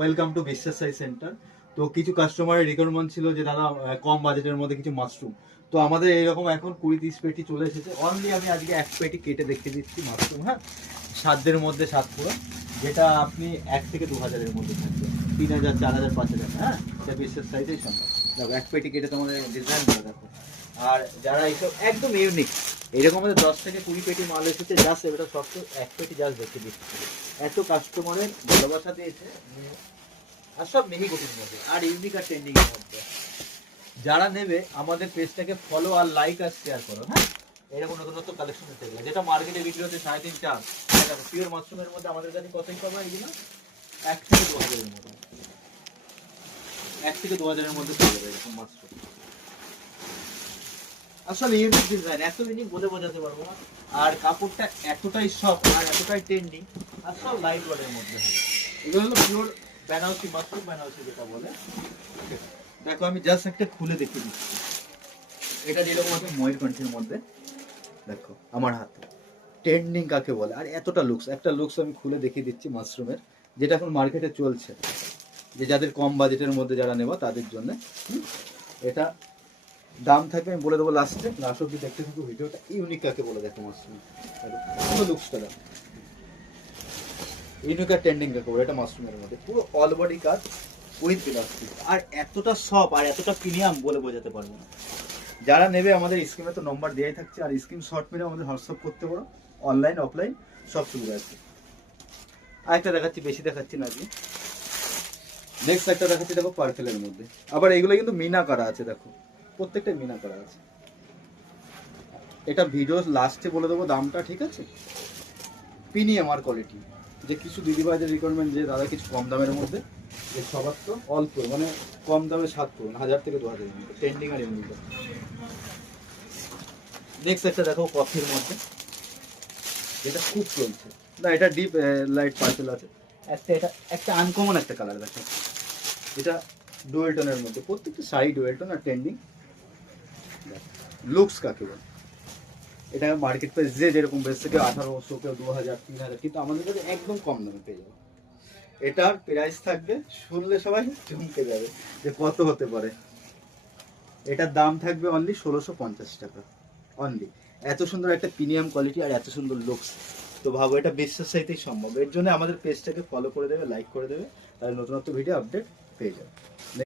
Welcome to বিশ্বাস সাই centre. তো কিছু কাস্টমারের রিকোয়ারমেন্ট ছিল যে দাদা কম বাজেটের মধ্যে কিছু মাশরুম। তো আমাদের এরকম এখন 20-30 পেটি চলে এসেছে। অনলি আমি আজকে এক পেটি কেটে দেখিয়ে দিচ্ছি মাশরুম, হ্যাঁ, সাধ্যের মধ্যে সাত পুরো, যেটা আপনি 1 থেকে 2 হাজারের মধ্যে থাকবে, 3,000, 4,000, 5,000, হ্যাঁ, এটা বিশ্বাস সাইজেই সম্ভব। দেখো এক পেটি কেটে তোমাদের ডিজাইন করে দেখো। আর যারা এইসব একদম ইউনিক, এরকম আমাদের 10 থেকে 20 পেটি মাল এসেছে, জাস্ট এটা সব এক পেটি জাস্ট দেখিয়ে দিচ্ছি। এত কাস্টমারের ভালোবাসা দিয়েছে, আর সব মিনি কোটির মধ্যে আর ইউনিক আর ট্রেন্ডিং এর মধ্যে। যারা নেবে আমাদের পেজটাকে ফলো আর লাইক আর শেয়ার করো, হ্যাঁ, এরকম নতুন নতুন কালেকশন নিতে গেলে, যেটা মার্কেটে বিক্রি হচ্ছে 3.5-4, দেখো পিওর মাশরুমের মধ্যে আমাদের কাছে কতই পাবো এগুলো, 1 থেকে 2 হাজারের মধ্যে, 1 থেকে 2 হাজারের মধ্যে পেয়ে যাবে এরকম মাশরুম। আসলে ইউনিক ডিজাইন, এত ইউনিক বলে বোঝাতে পারবো না। আর কাপড়টা এতটাই সফট আর এতটাই ট্রেন্ডিং, আর সব লাইট ওয়াটের মধ্যে হবে। এগুলো হলো পিওর বেনারসি মাশরুম, বেনারসি যেটা বলে। দেখো আমি জাস্ট একটা খুলে দেখিয়ে দিচ্ছি, এটা যেরকম আছে ময়ূর কণ্ঠের মধ্যে, দেখো আমার হাতে ট্রেন্ডিং কাকে বলে, আর এতটা লুকস, একটা লুকস আমি খুলে দেখিয়ে দিচ্ছি মাশরুমের, যেটা এখন মার্কেটে চলছে, যে যাদের কম বাজেটের মধ্যে যারা নেবা তাদের জন্য। এটা দাম থাকবে আমি বলে দেবো লাস্টে, লাস্ট অব্দি দেখতে থাকো ভিডিওটা। ইউনিক কাকে বলে দেখো মাশরুম, পুরো লুকসটা দেখো, ইউনিক আর ট্রেন্ডিং কাকে বলে, এটা মাশরুমের মধ্যে পুরো অল বডি কাজ উইথ প্লাস্টিক, আর এতটা সফট আর এতটা প্রিমিয়াম বলে বোঝাতে পারবো না। যারা নেবে আমাদের স্ক্রিনে তো নম্বর দেওয়াই থাকছে, আর স্ক্রিনশট মেরে আমাদের হোয়াটসঅ্যাপ করতে পারো, অনলাইন অফলাইন সব সুবিধা আছে। আরেকটা দেখাচ্ছি, বেশি দেখাচ্ছি না আজকে। নেক্সট একটা দেখাচ্ছি, দেখো পার্পেলের মধ্যে, আবার এগুলো কিন্তু মিনা করা আছে, দেখো প্রত্যেকটা মিনা করা আছে। এটা ভিডিও লাস্টে বলে দেবো দামটা, ঠিক আছে। প্রিমিয়াম আর কোয়ালিটি, যে কিছু দিদিভাইদের রিকোয়ারমেন্ট যে দাদা কিছু কম দামের মধ্যে, যে সবার তো অল্প মানে কম দামে 7 করুন, 1,000 থেকে 2,000 মধ্যে ট্রেন্ডিং আর এমনি। নেক্সট একটা দেখো কফির মধ্যে, এটা খুব চলছে না, এটা ডিপ লাইট পার্পেল আছে। এটা একটা আনকমন একটা কালার দেখো, এটা ডুয়েল টোনের মধ্যে, প্রত্যেকটা শাড়ি ডুয়েল টোন আর ট্রেন্ডিং। লুকস কাকে বলে, এটা মার্কেট প্রাইস যে যেরকম বেশ থেকে 1,800, কেউ 2,000, 3,000, কিন্তু আমাদের কাছে একদম কম দামে পেয়ে যাবে। এটার প্রাইস থাকবে, শুনলে সবাই চমকে যাবে যে কত হতে পারে। এটার দাম থাকবে অনলি 1,650 টাকা অনলি। এত সুন্দর একটা প্রিমিয়াম কোয়ালিটি আর এত সুন্দর লুকস, তো ভাবো এটা বিশ্বাস চাইতেই সম্ভব। এর জন্য আমাদের পেজটাকে ফলো করে দেবে, লাইক করে দেবে, তাহলে নতুন নতুন ভিডিও আপডেট পেয়ে যাবে।